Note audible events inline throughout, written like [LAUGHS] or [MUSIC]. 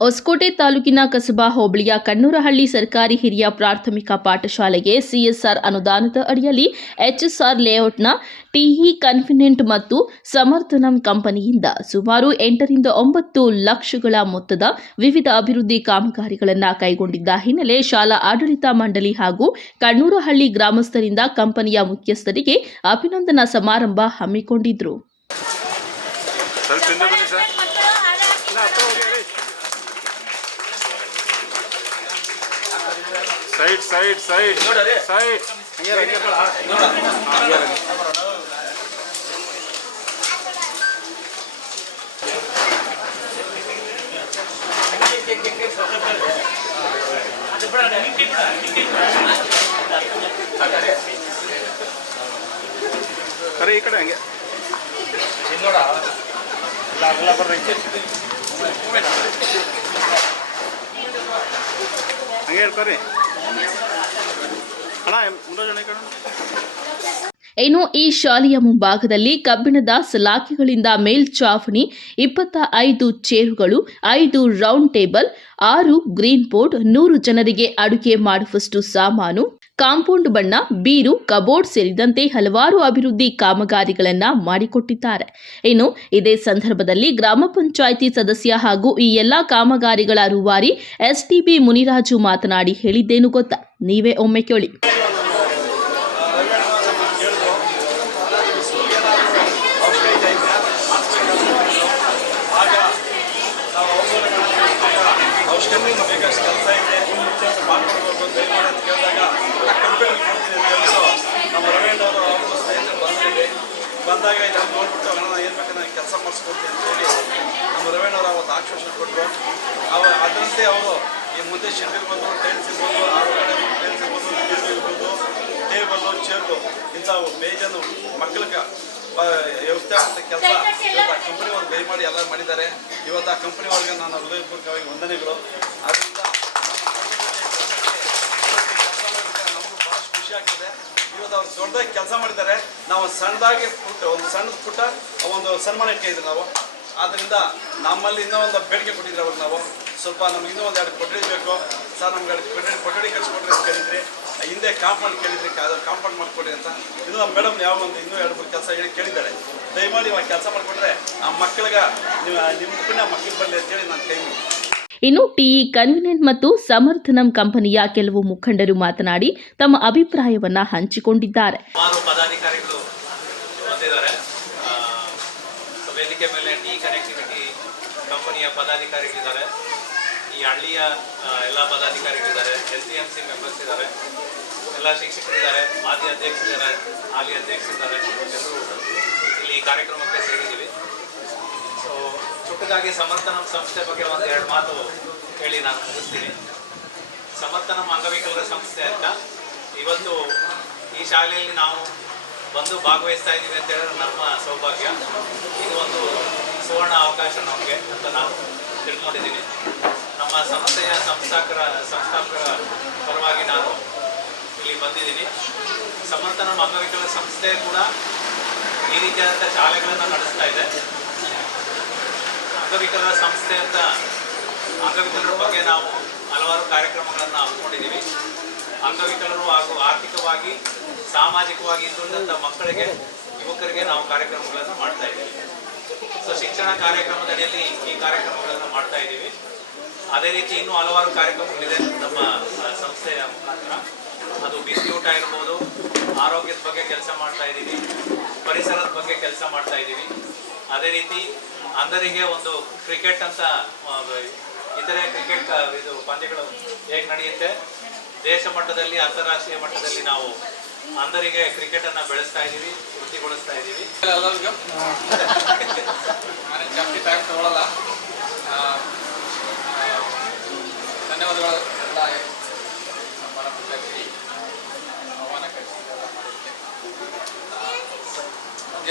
ಹೊಸಕೋಟೆ ತಾಲೂಕಿನ ಕಸಬಾ ಹೋಬಳಿಯ ಕಣ್ಣೂರಹಳ್ಳಿ ಸರ್ಕಾರಿ ಹಿರಿಯ ಪ್ರಾಥಮಿಕ ಪಾಠಶಾಲೆಗೆ ಸಿಎಸ್ಆರ್ ಅನುದಾನದ ಅಡಿಯಲ್ಲಿ ಎಚ್ಎಸ್ಆರ್ ಲೇಔಟ್ನ ಟಿಇ ಕನ್ಫಿನೆಂಟ್ ಮತ್ತು ಸಮರ್ಥನಂ ಕಂಪನಿಯಿಂದ ಸುಮಾರು ಎಂಟರಿಂದ ಒಂಬತ್ತು ಲಕ್ಷಗಳ ಮೊತ್ತದ ವಿವಿಧ ಅಭಿವೃದ್ಧಿ ಕಾಮಗಾರಿಗಳನ್ನು ಕೈಗೊಂಡಿದ್ದ ಹಿನ್ನೆಲೆ ಶಾಲಾ ಆಡಳಿತ ಮಂಡಳಿ ಹಾಗೂ ಕಣ್ಣೂರಹಳ್ಳಿ ಗ್ರಾಮಸ್ಥರಿಂದ ಕಂಪನಿಯ ಮುಖ್ಯಸ್ಥರಿಗೆ ಅಭಿನಂದನಾ ಸಮಾರಂಭ ಹಮ್ಮಿಕೊಂಡಿದ್ರು ಸ್ವಲ್ಪ ಹಿಂದೆ ಬನ್ನಿ ಸರ್ ಇಲ್ಲ, ಹತ್ರ ಹೋಗಿ ಹೇಳಿ. ಸೈಡ್ ಸೈಡ್ ಸೈಡ್ ಸೈಡ್ ಕರೆ ಈ ಕಡೆ ಹಂಗೆ ಹಂಗೆ ಹೇಳ್ಕೊರಿ ಅಣ್ಣ ಮುಂದೆ ಜನ ಈ ಕಡೆ ಇನ್ನು ಈ ಶಾಲೆಯ ಮುಂಭಾಗದಲ್ಲಿ ಕಬ್ಬಿಣದ ಸಲಾಕೆಗಳಿಂದ ಮೇಲ್ಚಾವಣಿ ಇಪ್ಪತ್ತ ಐದು ಚೇರುಗಳು, ಐದು ರೌಂಡ್ ಟೇಬಲ್, ಆರು ಗ್ರೀನ್ ಬೋರ್ಡ್, ನೂರು ಜನರಿಗೆ ಅಡುಗೆ ಮಾಡುವಷ್ಟು ಸಾಮಾನು. ಕಾಂಪೌಂಡ್ ಬಣ್ಣ, ಬೀರು, ಕಬೋರ್ಡ್ ಸೇರಿದಂತೆ ಹಲವಾರು ಅಭಿವೃದ್ಧಿ ಕಾಮಗಾರಿಗಳನ್ನು ಮಾಡಿಕೊಟ್ಟಿದ್ದಾರೆ. ಇನ್ನು ಇದೇ ಸಂದರ್ಭದಲ್ಲಿ ಗ್ರಾಮ ಪಂಚಾಯಿತಿ ಸದಸ್ಯ ಹಾಗೂ ಈ ಎಲ್ಲ ಕಾಮಗಾರಿಗಳ ರೂವಾರಿ ಎಸ್ಟಿಬಿ ಮುನಿರಾಜು ಮಾತನಾಡಿ ಹೇಳಿದ್ದೇನು ಗೊತ್ತಾ? ನೀವೇ ಒಮ್ಮೆ ಕೇಳಿ. ಔಷಧಿ ಬೇಕಷ್ಟು ಕೆಲಸ ಇದೆ ಮಾಡ್ಕೊಡ್ಬೇಕು ದಯಮಾಡಿ ಅಂತ ಕೇಳಿದಾಗ ಕಂಪನಿ ಕೊಡ್ತೀನಿ ಅಂತ ಹೇಳ್ಬಿಟ್ಟು ನಮ್ಮ ರವೀಂದ್ರ ಅವರು ಅವರು ಸ್ನೇಹಿತರು ಬಂದಿದೆ ಬಂದಾಗ ಇದನ್ನು ನೋಡ್ಬಿಟ್ಟು ಅವನ ಏನು ಬೇಕು ನಾನು ಕೆಲಸ ಮಾಡಿಸ್ಕೊಡ್ತೀನಿ ಅಂತೇಳಿ ನಮ್ಮ ರವೀಂದ್ರ ಅವರು ಅವತ್ತು ಆಶ್ವಾಸನೆ ಕೊಟ್ಟರು ಅವ ಅದರಂತೆ ಅವರು ಈ ಮುಂದೆ ಶೆಡ್ ಇರ್ಬೋದು ಟೈಲ್ಸ್ ಇರ್ಬೋದು ಆರು ಒಳಗಡೆ ಟೈಲ್ಸ್ ಇರ್ಬೋದು ಬೀರು ಇರ್ಬೋದು ಟೇಬಲ್ಲು ಚೇರು ಇಂಥವು ಬೇಜಾನು ಮಕ್ಕಳಿಗೆ ವ್ಯವಸ್ಥೆ ಕೆಲಸ. ಇವತ್ತು ಆ ಕಂಪನಿ ಅವ್ರು ಮಾಡಿ ಎಲ್ಲ ಮಾಡಿದ್ದಾರೆ. ಇವತ್ತು ಆ ಕಂಪನಿ ಅವ್ರಿಗೆ ನಾನು ಹೃದಯಪೂರ್ವಕವಾಗಿ ವಂದನೆಗಳು. ಆದ್ದರಿಂದ ನಮಗೂ ಭಾಳಷ್ಟು ಖುಷಿ ಆಗ್ತದೆ. ಇವತ್ತು ಅವ್ರು ದೊಡ್ಡದಾಗಿ ಕೆಲಸ ಮಾಡಿದ್ದಾರೆ. ನಾವು ಸಣ್ಣದಾಗಿ ಪುಟ್ಟ ಒಂದು ಸಣ್ಣದ ಪುಟ್ಟ ಒಂದು ಸನ್ಮಾನ ಇಟ್ಕೊಂಡಿದ್ವಿ ನಾವು. ಆದ್ದರಿಂದ ನಮ್ಮಲ್ಲಿ ಇನ್ನೂ ಒಂದು ಬೇಡಿಕೆ ಕೊಟ್ಟಿದ್ರು ಅವ್ರಿಗೆ ನಾವು. ಸ್ವಲ್ಪ ನಮ್ಗೆ ಇನ್ನೂ ಒಂದು ಎರಡು ಕೊಠಡಿ ಬೇಕು. ಸರ್ ನಮ್ಗೆ ಎರಡು ಕೊಠಡಿ ಕೊಠಡಿ ಕಳಿಸ್ಕೊಡ್ರಿ ಅಂತ ಕೇಳಿದ್ರಿ ಹಿಂದೆ ಕಾಂಪೌಂಡ್ ಕೇಳಿದ್ರೆ ಕಾಂಪೌಂಡ್ ಮಾಡಿಕೊಡಿ ಅಂತ. ಇದು ನಮ್ಮ ಮೇಡಮ್ ಯಾವ ಒಂದು ಇನ್ನೂ ಎರಡು ಮೂರು ಕೆಲಸ ಹೇಳಿ ಕೇಳಿದ್ದಾರೆ. ದಯಮಾಡಿ ಇವಾಗ ಕೆಲಸ ಮಾಡಿಕೊಟ್ರೆ ಆ ಮಕ್ಕಳಿಗೆ ನಿಮ್ಮ ನಿಮ್ಮ ಮಕ್ಕಳ ಮಕ್ಕಳಿಗೆ ಬರಲಿ ಅಂತೇಳಿ ನಾನು ಕೈ ಇನ್ನು ಟಿಇ ಕನ್ವಿನೆಂಟ್ ಮತ್ತು ಸಮರ್ಥನಂ ಕಂಪನಿಯ ಕೆಲವು ಮುಖಂಡರು ಮಾತನಾಡಿ ತಮ್ಮ ಅಭಿಪ್ರಾಯವನ್ನ ಹಂಚಿಕೊಂಡಿದ್ದಾರೆ. ಪದಾಧಿಕಾರಿಗಳು ಬಂದಿದ್ದಾರೆ. ವೇದಿಕೆ ಮೇಲೆ ಟಿ ಕನೆಕ್ಟಿವಿಟಿ ಕಂಪನಿಯ ಪದಾಧಿಕಾರಿಗಳಿದ್ದಾರೆ. ಈ ಹಳ್ಳಿಯ ಎಲ್ಲ ಪದಾಧಿಕಾರಿಗಳಿದ್ದಾರೆ. S C M C members ಇದ್ದಾರೆ. ಎಲ್ಲ ಶಿಕ್ಷಕರಿದ್ದಾರೆ, ಮಾಜಿ ಅಧ್ಯಕ್ಷರಿದ್ದಾರೆ, ಹಾಲಿ ಅಧ್ಯಕ್ಷರಿದ್ದಾರೆ. ಎಲ್ಲರೂ ಇಲ್ಲಿ ಕಾರ್ಯಕ್ರಮಕ್ಕೆ ಸೇರಿದ್ದೀವಿ. ಸೊ ಚುಟುಕಾಗಿ ಸಮರ್ಥನ ಸಂಸ್ಥೆ ಬಗ್ಗೆ ಒಂದು ಎರಡು ಮಾತು ಹೇಳಿ ನಾನು ಮುಗಿಸ್ತೀನಿ. ಸಮರ್ಥನ ಅಂಗವಿಕಲರ ಸಂಸ್ಥೆ ಅಂತ. ಇವತ್ತು ಈ ಶಾಲೆಯಲ್ಲಿ ನಾವು ಬಂದು ಭಾಗವಹಿಸ್ತಾ ಇದ್ದೀವಿ ಅಂತ ಹೇಳಿದ್ರೆ ನಮ್ಮ ಸೌಭಾಗ್ಯ. ಇದು ಒಂದು ಸುವರ್ಣ ಅವಕಾಶ ನಮಗೆ ಅಂತ ನಾವು ತಿಳ್ಕೊಂಡಿದ್ದೀನಿ. ನಮ್ಮ ಸಂಸ್ಥೆಯ ಸಂಸ್ಥಾಪಕರ ಸಂಸ್ಥಾಪಕರ ಪರವಾಗಿ ನಾನು ಇಲ್ಲಿ ಬಂದಿದ್ದೀನಿ. ಸಮರ್ಥನ ಮಂಗವಿಕಲ ಸಂಸ್ಥೆ ಕೂಡ ಈ ರೀತಿಯಾದಂಥ ಶಾಲೆಗಳನ್ನು ನಡೆಸ್ತಾ ಇದೆ. ಅಂಗವಿಕಲ ಸಂಸ್ಥೆ ಅಂತ ಅಂಗವಿಕಲರ ಬಗ್ಗೆ ನಾವು ಹಲವಾರು ಕಾರ್ಯಕ್ರಮಗಳನ್ನು ಹಮ್ಮಿಕೊಂಡಿದ್ದೀವಿ. ಅಂಗವಿಕಲರು ಹಾಗೂ ಆರ್ಥಿಕವಾಗಿ, ಸಾಮಾಜಿಕವಾಗಿ ಹಿಂದುಳಿದಂಥ ಮಕ್ಕಳಿಗೆ, ಯುವಕರಿಗೆ ನಾವು ಕಾರ್ಯಕ್ರಮಗಳನ್ನು ಮಾಡ್ತಾ ಇದ್ದೀವಿ. ಸೊ ಶಿಕ್ಷಣ ಕಾರ್ಯಕ್ರಮದಡಿಯಲ್ಲಿ ಈ ಕಾರ್ಯಕ್ರಮಗಳನ್ನು ಮಾಡ್ತಾ ಇದ್ದೀವಿ. ಅದೇ ರೀತಿ ಇನ್ನೂ ಹಲವಾರು ಕಾರ್ಯಕ್ರಮಗಳಿದೆ ನಮ್ಮ ಸಂಸ್ಥೆಯ ಮುಖಾಂತರ. ಅದು ಬಿಸಿ ಊಟ ಇರ್ಬೋದು ಆರೋಗ್ಯದ ಬಗ್ಗೆ ಕೆಲಸ ಮಾಡ್ತಾ ಇದ್ದೀವಿ ಪರಿಸರದ ಬಗ್ಗೆ ಕೆಲಸ ಮಾಡ್ತಾ ಇದ್ದೀವಿ. ಅದೇ ರೀತಿ ಅಂಧರಿಗೆ ಒಂದು ಕ್ರಿಕೆಟ್ ಅಂತ ಇತರೆ ಕ್ರಿಕೆಟ್ ಇದು ಪಂದ್ಯಗಳು ಹೇಗೆ ನಡೆಯುತ್ತೆ? ದೇಶ ಮಟ್ಟದಲ್ಲಿ ಅಂತಾರಾಷ್ಟ್ರೀಯ ಮಟ್ಟದಲ್ಲಿ ನಾವು ಅಂಧರಿಗೆ ಕ್ರಿಕೆಟನ್ನು ಬೆಳೆಸ್ತಾ ಇದ್ದೀವಿ ವೃತ್ತಿಗೊಳಿಸ್ತಾ ಇದ್ದೀವಿ. [LAUGHS]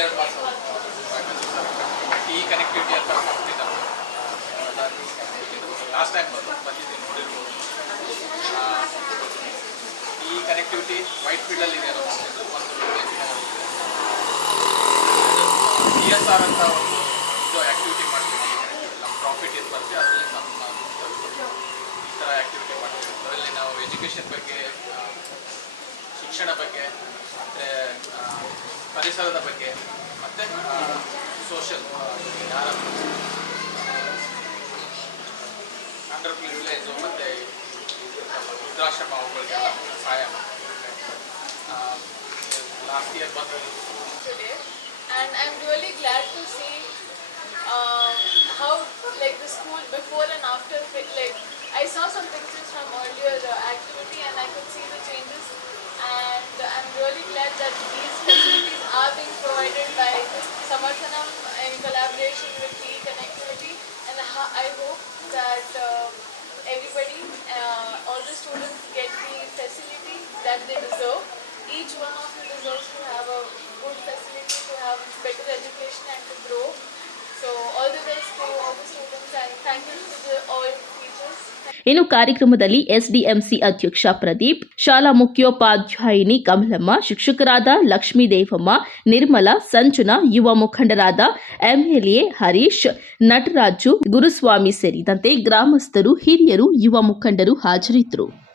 ಎರಡು ಮಾಸ ಈ ಕನೆಕ್ಟಿವಿಟಿ ಅಂತ ಕೊಟ್ಟಿದ್ದಾರೆ ಲಾಸ್ಟ್ ಟೈಮ್ ಬಂದು ಬಂದಿದ್ದೀನಿ ನೋಡಿರ್ಬೋದು. ಈ ಕನೆಕ್ಟಿವಿಟಿ ವೈಟ್ ಫೀಲ್ಡಲ್ಲಿ ಇದೆ ನಾವು ಒಂದು ಡಿ ಎಸ್ ಆರ್ ಅಂತ ಒಂದು ಆಕ್ಟಿವಿಟಿ ಆ್ಯಕ್ಟಿವಿಟಿ ಮಾಡ್ತೀವಿ ನಮ್ಮ ಪ್ರಾಫಿಟ್ ಏನು ಬರುತ್ತೆ, ಅದರಲ್ಲಿ ನಮ್ಮ ಈ ಥರ ಆ್ಯಕ್ಟಿವಿಟಿ ಮಾಡ್ತೀವಿ. ಅದರಲ್ಲಿ ನಾವು ಎಜುಕೇಷನ್ ಬಗ್ಗೆ ಶಿಕ್ಷಣ ಬಗ್ಗೆ ಮತ್ತು ಪರಿಸರದ ಬಗ್ಗೆ ಮತ್ತು ಸೋಷಲ್ ಯಾರ ಅಂಡರ್ ಪ್ರಿವಿಲೇಜು ಮತ್ತು ವೃದ್ಧಾಶ್ರಮ ಅವುಗಳಿಗೆಲ್ಲ ಸಹಾಯ ಲಾಸ್ಟ್ ಇಯರ್ ಬಂದು today, and I'm really glad to see um, how like the school before and after fit- like I saw some pictures from earlier uh, activity and I could see the changes and I'm really glad that these facilities are being provided by Samarthanam in collaboration with the connectivity and I hope that uh, everybody, uh, all the students get the facility that they deserve. Each one of you deserves to have a good facility, to have better education and to grow. So all the best to all the students and thank you to the, all. ಇನ್ನು ಕಾರ್ಯಕ್ರಮದಲ್ಲಿ SDMC ಅಧ್ಯಕ್ಷ ಪ್ರದೀಪ್, ಶಾಲಾ ಮುಖ್ಯೋಪಾಧ್ಯಾಯಿನಿ ಕಮಲಮ್ಮ, ಶಿಕ್ಷಕರಾದ ಲಕ್ಷ್ಮೀದೇವಮ್ಮ, ನಿರ್ಮಲಾ, ಸಂಜನಾ, ಯುವ ಮುಖಂಡರಾದ MLA Harish, Nataraju Guruswamy ಸೇರಿದಂತೆ ಗ್ರಾಮಸ್ಥರು, ಹಿರಿಯರು, ಯುವ ಮುಖಂಡರು ಹಾಜರಿದ್ದರು.